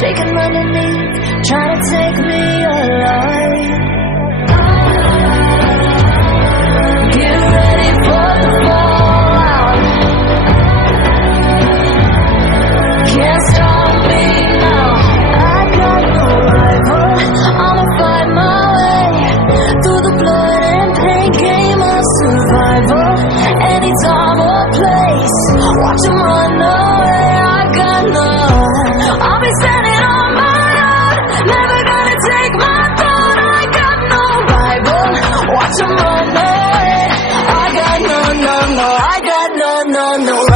shaking underneath, trying to take me alive. Get ready for the fallout. Can't stop me now. I got no rival. I'ma fight my way through the blood and pain game of survival. Any time or place, watch 'em run away. I got none. I'll be standing on my own, never gonna take my throne. I got no rival. Watch 'em run away. I got no, I got no, no.